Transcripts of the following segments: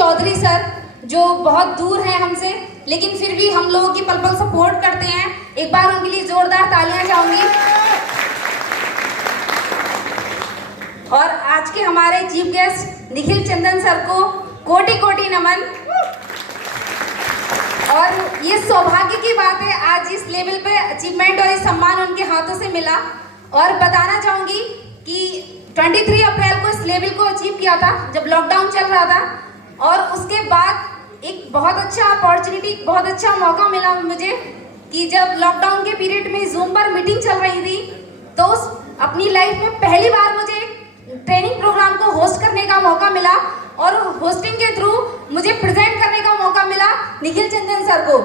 Chaudhary sir, जो बहुत दूर है हमसे, लेकिन फिर भी हम लोगों की पल पल सपोर्ट करते हैं। एक बार उनके लिए जोरदार तालियां चाहूंगी। और आज के हमारे चीफ गेस्ट निखिल चंदन सर को कोटि कोटि नमन। और ये सौभाग्य की बात है, आज इस लेवल पे अचीवमेंट और ये सम्मान उनके हाथों से मिला। और बताना चाहूंगी कि 23 अप्रैल को इस लेवल को अचीव किया था जब लॉकडाउन चल रहा था, और उसके बाद एक बहुत अच्छा अपॉर्चुनिटी, बहुत अच्छा मौका मिला मुझे कि जब लॉकडाउन के पीरियड में जूम पर मीटिंग चल रही थी, तो अपनी लाइफ में पहली बार मुझे ट्रेनिंग प्रोग्राम को होस्ट करने का मौका मिला, और होस्टिंग के थ्रू मुझे प्रेजेंट करने का मौका मिला निखिल चंदन सर को।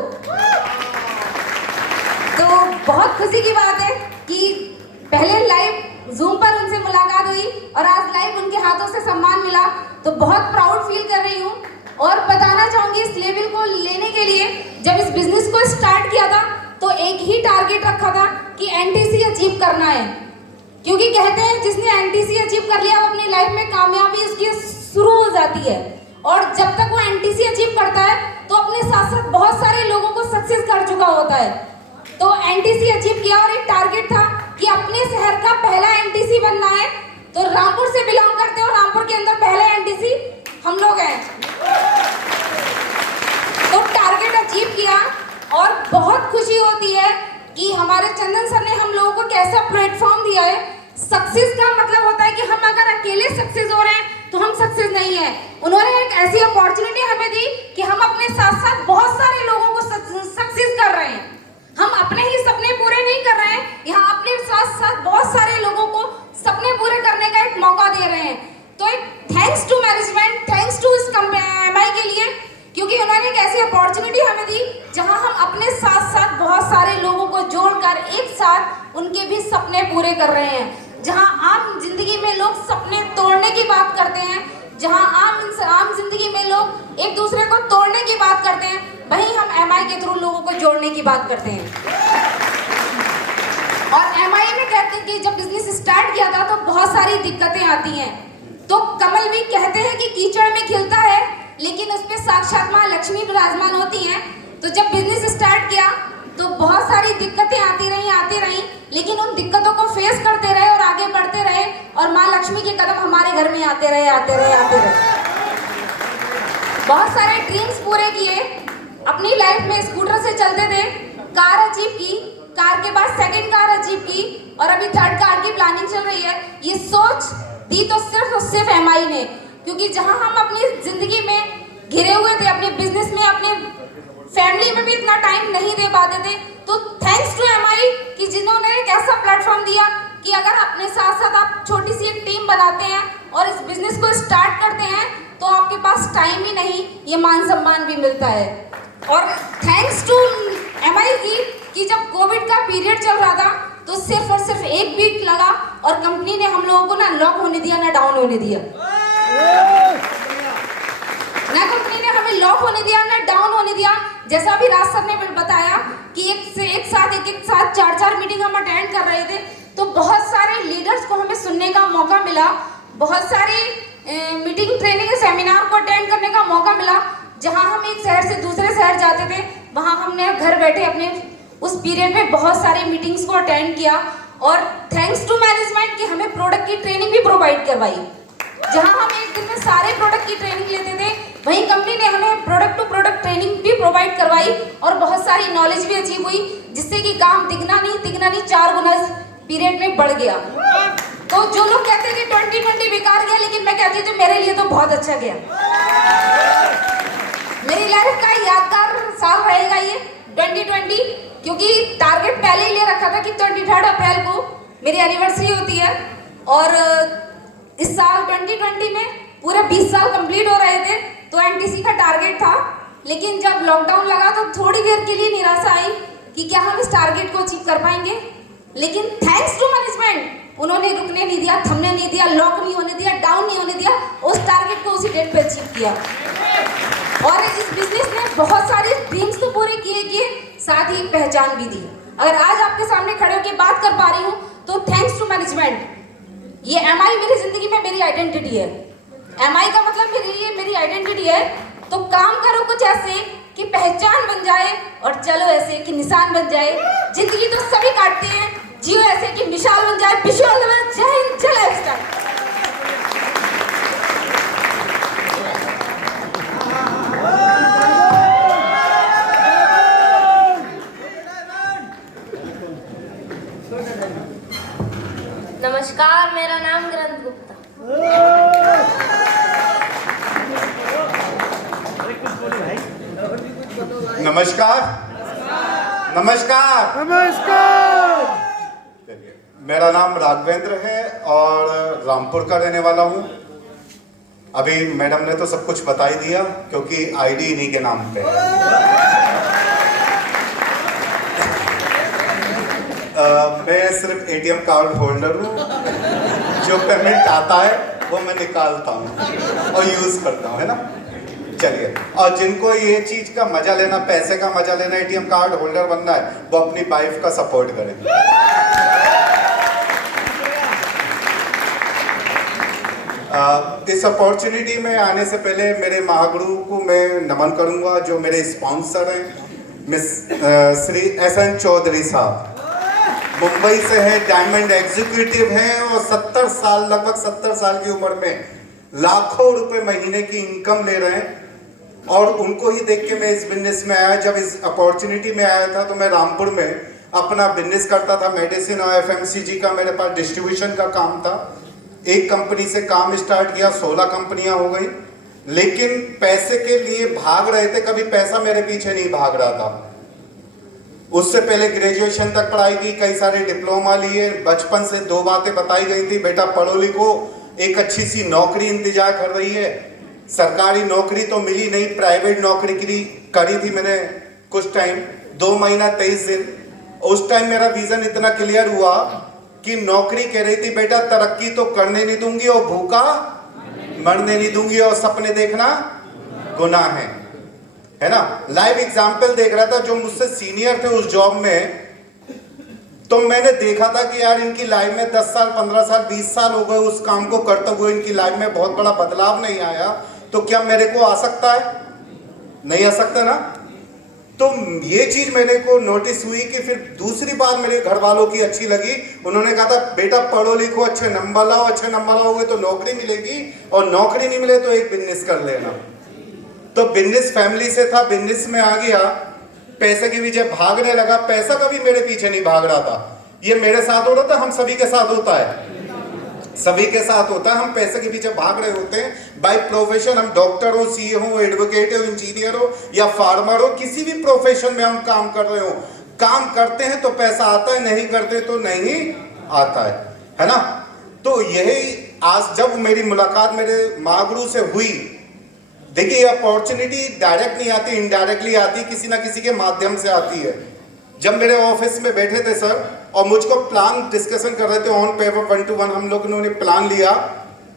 तो बहुत खुशी की बात है कि पहले लाइव जूम पर उनसे मुलाकात हुई और आज लाइव उनके हाथों से सम्मान मिला, तो बहुत प्राउड फील कर रही हूँ। और बताना चाहूंगी, इस लेवल को लेने के लिए जब इस बिजनेस को स्टार्ट किया था तो एक ही टारगेट रखा था कि एनटीसी अचीव करना है, क्योंकि कहते हैं जिसने एनटीसी अचीव कर लिया वो अपनी लाइफ में कामयाबी उसकी शुरू हो जाती है। और जब तक वो एनटीसी अचीव करता है तो अपने साथ साथ बहुत सारे लोगों को सक्सेस कर चुका होता है। तो एनटीसी अचीव किया और एक टारगेट था कि अपने शहर का पहला एनटीसी बनना है। तो रामपुर से बिलोंग करते हो, रामपुर के अंदर पहला एनटीसी हम लोग हैं। तो टारगेट अचीव किया और बहुत खुशी होती है कि हमारे चंदन सर ने हम लोगों को कैसा प्लेटफॉर्म दिया है। सक्सेस का मतलब होता है कि हम अगर अकेले सक्सेस हो रहे हैं तो हम सक्सेस नहीं है। उन्होंने एक ऐसी अपॉर्चुनिटी हमें दी कि हम अपने साथ साथ बहुत सारे लोगों को सक्सेस कर रहे हैं। हम अपने ही सपने पूरे नहीं कर रहे हैं, यहाँ अपने साथ साथ बहुत सारे लोगों को सपने पूरे करने का एक मौका दे रहे हैं। तो एक thanks to management, thanks to इस एमआई के लिए, क्योंकि उन्होंने एक ऐसी अपॉर्चुनिटी हमें दी जहां हम अपने साथ साथ बहुत सारे लोगों को जोड़कर एक साथ उनके भी सपने पूरे कर रहे हैं। जहां आम जिंदगी में लोग सपने तोड़ने की बात करते हैं, जहां आम जिंदगी में लोग एक दूसरे को तोड़ने की बात करते हैं, वहीं हम एमआई के थ्रू लोगों को जोड़ने की बात करते हैं। और एमआई में कहते हैं कि जब बिजनेस स्टार्ट किया था तो बहुत सारी दिक्कतें आती हैं। तो कमल भी कहते हैं कि कीचड़ में खिलता है, लेकिन उस पे साक्षात माँ लक्ष्मी विराजमान होती हैं। तो जब बिजनेस स्टार्ट किया तो बहुत सारी दिक्कतें आती रही, लेकिन उन दिक्कतों को फेस करते रहे और आगे बढ़ते रहे, और माँ लक्ष्मी के कदम हमारे घर में आते रहे। बहुत सारे ड्रीम्स पूरे किए। अपनी लाइफ में स्कूटर से चलते थे, कार अचीव की, कार के बाद सेकंड कार अचीव की, और अभी थर्ड कार की प्लानिंग चल रही है। ये सोच दी तो सिर्फ और सिर्फ एमआई ने, क्योंकि जहां हम अपनी जिंदगी में घिरे हुए थे, अपने बिजनेस में, अपने फैमिली में भी इतना टाइम नहीं दे पाते थे। तो थैंक्स टू एमआई कि जिन्होंने एक ऐसा प्लेटफॉर्म दिया कि अगर अपने साथ साथ आप छोटी सी एक टीम बनाते हैं और इस बिजनेस को स्टार्ट करते हैं तो आपके पास टाइम ही नहीं, ये मान सम्मान भी मिलता है। और थैंक्स टू एमआई कि जब कोविड का पीरियड चल रहा था तो सिर्फ और सिर्फ एक वीक लगा और कंपनी ने हम लोगों को ना लॉक होने दिया ना डाउन होने दिया। ना कंपनी ने हमें लॉक होने दिया ना डाउन होने दिया। जैसा अभी राज सर ने बताया कि एक साथ 4 मीटिंग हम अटेंड कर रहे थे, तो बहुत सारे लीडर्स को हमें सुनने का मौका मिला, बहुत सारे मीटिंग, ट्रेनिंग, सेमिनार को अटेंड करने का मौका मिला। जहां हम एक शहर से दूसरे शहर जाते थे, वहां हमने घर बैठे अपने उस पीरियड में बहुत सारे मीटिंग्स को अटेंड किया। और थैंक्स टू मैनेजमेंट कि हमें प्रोडक्ट की ट्रेनिंग भी प्रोवाइड करवाई। जहां हम एक दिन में सारे प्रोडक्ट की ट्रेनिंग लेते थे, वहीं कंपनी ने हमें प्रोडक्ट टू प्रोडक्ट ट्रेनिंग भी प्रोवाइड करवाई और बहुत सारी नॉलेज भी अचीव हुई, जिससे कि काम तिगना नहीं 4 गुना इस पीरियड में बढ़ गया। तो जो लोग कहते हैं कि 2020 बेकार गया, लेकिन मैं कहती हूँ तो मेरे लिए तो बहुत अच्छा गया। मेरी लाइफ का यादगार साल रहेगा ये 2020, क्योंकि टारगेट पहले ही ले रखा था कि 23 अप्रैल को मेरी एनिवर्सरी होती है, और इस साल 2020 में पूरे 20 साल कंप्लीट हो रहे थे, तो एनटीसी का टारगेट था। लेकिन जब लॉकडाउन लगा तो थोड़ी देर के लिए निराशा आई कि क्या हम इस टारगेट को अचीव कर पाएंगे। लेकिन थैंक्स टू मैनेजमेंट, उन्होंने रुकने नहीं दिया, थमने नहीं दिया, लॉक नहीं होने दिया, डाउन नहीं होने दिया, उस टारगेट को उसी डेट पे अचीव किया। और इस बिजनेस ने बहुत सारे ड्रीम्स तो पूरे किए, साथ ही पहचान भी दी। अगर आज आपके सामने खड़े होकर बात कर पा रही हूँ तो थैंक्स टू मैनेजमेंट। ये एमआई मेरी जिंदगी में मेरी आइडेंटिटी है। एमआई का मतलब मेरे लिए मेरी आइडेंटिटी है। कुछ ऐसे कि पहचान बन जाए और चलो ऐसे कि निशान बन जाए। जिंदगी तो सभी काटते हैं, जियो ऐसे कि मिसाल बन जाए। विजुअल में जय हिंद, जय लाइफस्टाइल। नमस्कार, मेरा नाम ग्रंथ गुप्ता। नमस्कार नमस्कार नमस्कार। मेरा नाम राघवेंद्र है और रामपुर का रहने वाला हूँ। अभी मैडम ने तो सब कुछ बता ही दिया क्योंकि आईडी इन्हीं के नाम पे है। मैं सिर्फ एटीएम कार्ड होल्डर हूँ। जो पेमेंट आता है वो मैं निकालता हूँ और यूज करता हूँ, है ना। चलिए, और जिनको ये चीज का मजा लेना, पैसे का मजा लेना, एटीएम कार्ड होल्डर बनना है, वो अपनी वाइफ का सपोर्ट करें। इस अपॉर्चुनिटी में आने से पहले मेरे महागुरु को मैं नमन करूंगा, जो मेरे स्पॉन्सर हैं, मिस श्री SN चौधरी साहब। मुंबई से है, डायमंड एग्जीक्यूटिव हैं और 70 साल, लगभग 70 साल की उम्र में लाखों रुपए महीने की इनकम ले रहे हैं। और उनको ही देख के मैं इस बिजनेस में आया। जब इस अपॉर्चुनिटी में आया था तो मैं रामपुर में अपना बिजनेस करता था, मेडिसिन और FMCG का मेरे पास डिस्ट्रीब्यूशन का काम था। एक कंपनी से काम स्टार्ट किया, 16 कंपनियां हो गई, लेकिन पैसे के लिए भाग रहे थे, कभी पैसा मेरे पीछे नहीं भाग रहा था। उससे पहले ग्रेजुएशन तक पढ़ाई की, कई सारे डिप्लोमा लिए। बचपन से 2 बातें बताई गई थी, बेटा पढ़ो लिखो, एक अच्छी सी नौकरी इंतजार कर रही है। सरकारी नौकरी तो मिली नहीं, प्राइवेट नौकरी करी थी मैंने कुछ टाइम, 2 महीना 23 दिन। उस टाइम मेरा विजन इतना क्लियर हुआ कि नौकरी कह रही थी बेटा तरक्की तो करने नहीं दूंगी और भूखा मरने नहीं दूंगी, और सपने देखना गुनाह है ना। लाइव एग्जाम्पल देख रहा था, जो मुझसे सीनियर थे उस जॉब में, तो मैंने देखा था कि यार इनकी लाइफ में 10 साल 15 साल 20 साल हो गए उस काम को करते हुए, इनकी लाइफ में बहुत बड़ा बदलाव नहीं आया। तो क्या मेरे को आ सकता है? नहीं आ सकता ना। तो ये चीज मेरे को नोटिस हुई कि फिर दूसरी बात मेरे घर वालों की अच्छी लगी। उन्होंने कहा था बेटा पढ़ो लिखो, अच्छे नंबर लाओ, अच्छे नंबर लाओगे तो नौकरी मिलेगी, और नौकरी नहीं मिले तो एक बिजनेस कर लेना। तो बिजनेस फैमिली से था, बिजनेस में आ गया, पैसे के पीछे भागने लगा। पैसा कभी मेरे पीछे नहीं भाग रहा था, ये मेरे साथ हो रहा था, हम सभी के साथ होता है, सभी के साथ होता है। हम पैसे के पीछे भाग रहे होते हैं। बाय प्रोफेशन हम डॉक्टर हो, सीए हो, एडवोकेट हो, इंजीनियर हो या फार्मर हो, किसी भी प्रोफेशन में हम काम कर रहे हो, काम करते हैं तो पैसा आता है, नहीं करते तो नहीं आता है ना। तो यही आज जब मेरी मुलाकात मेरे महागुरु से हुई, देखिए ये अपॉर्चुनिटी डायरेक्ट नहीं आती, इनडायरेक्टली आती, किसी ना किसी के माध्यम से आती है। जब मेरे ऑफिस में बैठे थे सर और मुझको प्लान डिस्कशन कर रहे थे ऑन पेपर 1 to 1, हम लोग ने प्लान लिया,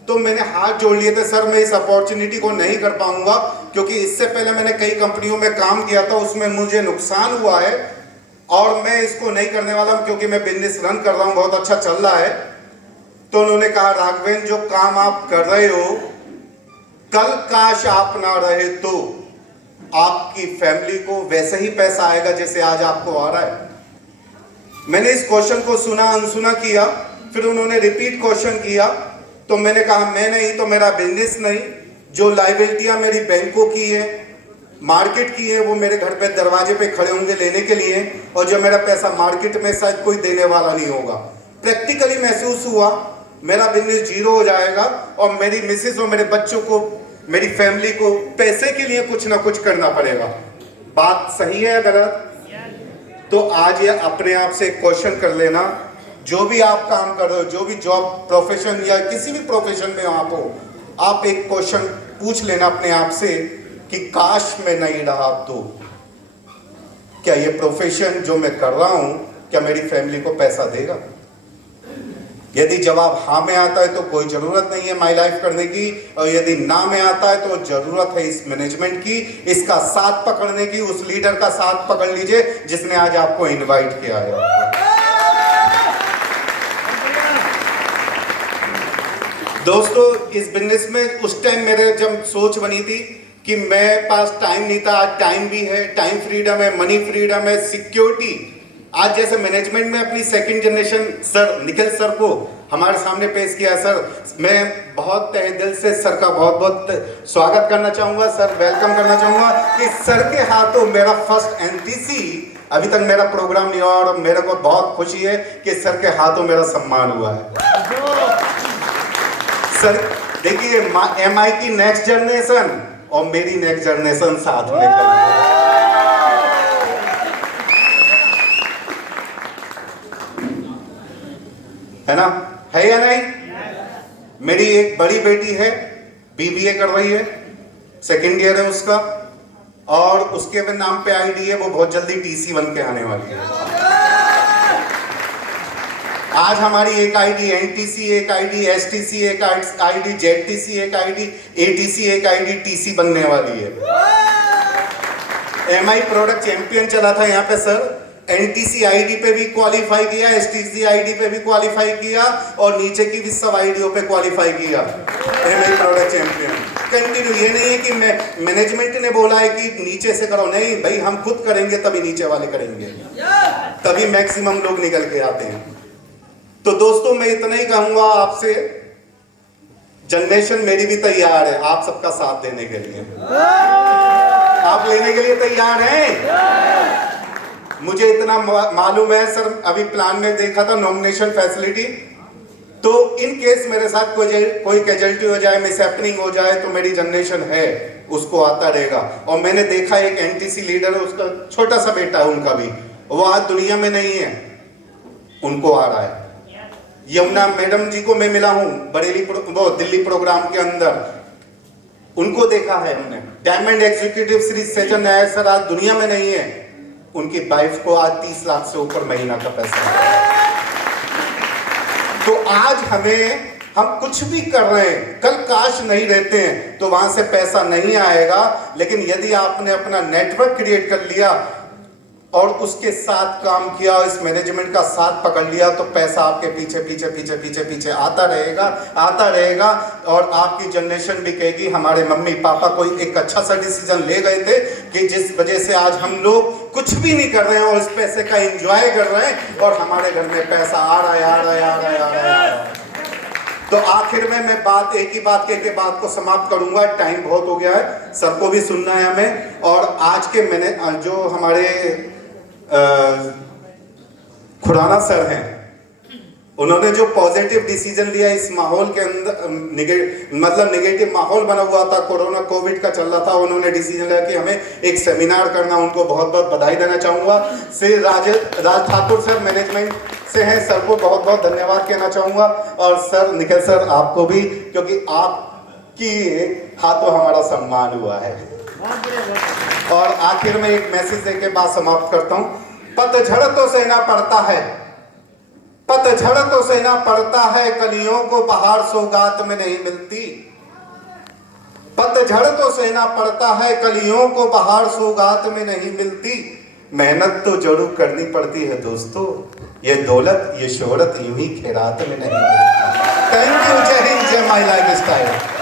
तो मैंने हाथ जोड़ लिए थे, सर मैं इस अपॉर्चुनिटी को नहीं कर पाऊंगा, क्योंकि इससे पहले मैंने कई कंपनियों में काम किया था, उसमें मुझे नुकसान हुआ है और मैं इसको नहीं करने वाला हूं, क्योंकि मैं बिजनेस रन कर रहा हूं, बहुत अच्छा चल रहा है। तो उन्होंने कहा राघवेंद्र जो काम आप कर रहे हो, कल काश आप ना रहे तो आपकी फैमिली को वैसे ही पैसा आएगा जैसे आज आपको आ रहा है। मैंने इस क्वेश्चन को सुना अनसुना किया, फिर उन्होंने रिपीट क्वेश्चन किया, तो मैंने कहा मैं नहीं तो मेरा बिजनेस नहीं, जो लायबिलिटियां मेरी बैंकों की है, मार्केट की है, वो मेरे घर पे दरवाजे पे खड़े होंगे लेने के लिए, और जो मेरा पैसा मार्केट में शायद कोई देने वाला नहीं होगा। प्रैक्टिकली महसूस हुआ मेरा बिजनेस जीरो हो जाएगा और मेरी मिसेस और मेरे बच्चों को, मेरी फैमिली को पैसे के लिए कुछ ना कुछ करना पड़ेगा। बात सही है गलत? तो आज ये अपने आप से क्वेश्चन कर लेना, जो भी आप काम कर रहे हो, जो भी जॉब प्रोफेशन या किसी भी प्रोफेशन में आप हो, आप एक क्वेश्चन पूछ लेना अपने आप से कि काश मैं नहीं रहा तो क्या ये प्रोफेशन जो मैं कर रहा हूं क्या मेरी फैमिली को पैसा देगा? यदि जवाब हाँ में आता है तो कोई जरूरत नहीं है माई लाइफ करने की, और यदि ना में आता है तो जरूरत है इस मैनेजमेंट की, इसका साथ पकड़ने की, उस लीडर का साथ पकड़ लीजिए जिसने आज आपको इनवाइट किया है। दोस्तों इस बिजनेस में उस टाइम मेरे जब सोच बनी थी कि मेरे पास टाइम नहीं था, आज टाइम भी है, टाइम फ्रीडम है, मनी फ्रीडम है, सिक्योरिटी। आज जैसे मैनेजमेंट में अपनी second generation sir Nikhil sir को हमारे सामने पेश किया। सर मैं बहुत तहे दिल से सर का बहुत बहुत स्वागत करना चाहूँगा, सर वेलकम करना चाहूँगा कि सर के हाथों मेरा फर्स्ट एनटीसी, अभी तक मेरा प्रोग्राम नहीं हुआ और मेरे को बहुत खुशी है कि सर के हाथों मेरा सम्मान हुआ है। सर देखिए एमआई की नेक्स्ट जनरेशन और मेरी नेक्स्ट जनरेशन साथ में है ना, है या नहीं? मेरी एक बड़ी बेटी है, बीबीए कर रही है, सेकेंड ईयर है उसका, और उसके भी नाम पे आईडी है, वो बहुत जल्दी टीसी बन के आने वाली है। आज हमारी एक आईडी एनटीसी, एक आईडी एसटीसी, एक आईडी जेडटीसी, एक आईडी एटीसी, एक आईडी टीसी बनने वाली है। एमआई प्रोडक्ट चैंपियन चला था यहाँ पे सर, एनटीसी आईडी पे भी क्वालिफाई किया, एसटीसी आईडी पे भी क्वालिफाई किया और नीचे की भी सब आईडीओ पे क्वालिफाई किया। MI product champion continue. ये नहीं है कि मैं मैनेजमेंट ने बोला है कि नीचे से करो, नहीं भाई, हम खुद करेंगे तभी नीचे वाले करेंगे, तभी मैक्सिमम लोग निकल के आते हैं। तो दोस्तों मैं इतना ही कहूंगा आपसे, जनरेशन मेरी भी तैयार है आप सबका साथ देने के लिए। आप लेने के लिए तैयार हैं? मुझे इतना मालूम है सर, अभी प्लान में देखा था नॉमिनेशन फैसिलिटी, तो इन केस मेरे साथ कोई कैजुअलिटी हो जाए, मिस हैपनिंग हो जाए, तो मेरी जनरेशन है उसको आता रहेगा। और मैंने देखा एक एनटीसी लीडर है, उसका छोटा सा बेटा है उनका भी, वो आज दुनिया में नहीं है, उनको आ रहा है। यमुना मैडम जी को मैं मिला हूं बरेली वो दिल्ली प्रोग्राम के अंदर, उनको देखा है हमने। डायमंड एग्जीक्यूटिव श्री सजन नायर सर आज दुनिया में नहीं है, उनकी वाइफ को आज 30 लाख से ऊपर महीना का पैसा है। तो आज हम कुछ भी कर रहे हैं, कल काश नहीं रहते हैं तो वहां से पैसा नहीं आएगा, लेकिन यदि आपने अपना नेटवर्क क्रिएट कर लिया और उसके साथ काम किया और इस मैनेजमेंट का साथ पकड़ लिया, तो पैसा आपके पीछे पीछे पीछे पीछे पीछे आता रहेगा। और आपकी जनरेशन भी कहेगी हमारे मम्मी पापा कोई एक अच्छा सा डिसीजन ले गए थे कि जिस वजह से आज हम लोग कुछ भी नहीं कर रहे हैं और इस पैसे का एंजॉय कर रहे हैं और हमारे घर में पैसा आ रहा है। तो आखिर में मैं एक ही बात कह के बात को समाप्त करूंगा, टाइम बहुत हो गया है, सबको भी सुनना है हमें। और आज के मैंने जो हमारे खुराना सर हैं, उन्होंने जो पॉजिटिव डिसीजन लिया इस माहौल के अंदर, नेगेटिव माहौल बना हुआ था, कोरोना कोविड का चल रहा था, उन्होंने डिसीजन लिया कि हमें एक सेमिनार करना, उनको बहुत बहुत बधाई देना चाहूँगा। श्री राज ठाकुर सर मैनेजमेंट से हैं, सर को बहुत बहुत धन्यवाद कहना चाहूँगा। और सर निखिल सर आपको भी, क्योंकि आपकी हाथों हमारा सम्मान हुआ है। और आखिर में एक मैसेज देके बात समाप्त करता हूँ। पतझड़ तो सहना पड़ता है, पतझड़ तो सहना पड़ता है, कलियों को बहार सौगात में नहीं मिलती। पतझड़ तो सहना पड़ता है, कलियों को बहार सौगात में नहीं मिलती। मेहनत तो जरूर करनी पड़ती है दोस्तों, ये दौलत ये शोहरत यूं ही खैरात में नहीं मिलती। थैंक यू, जय हिंद, जय माय लाइफ स्टाइल।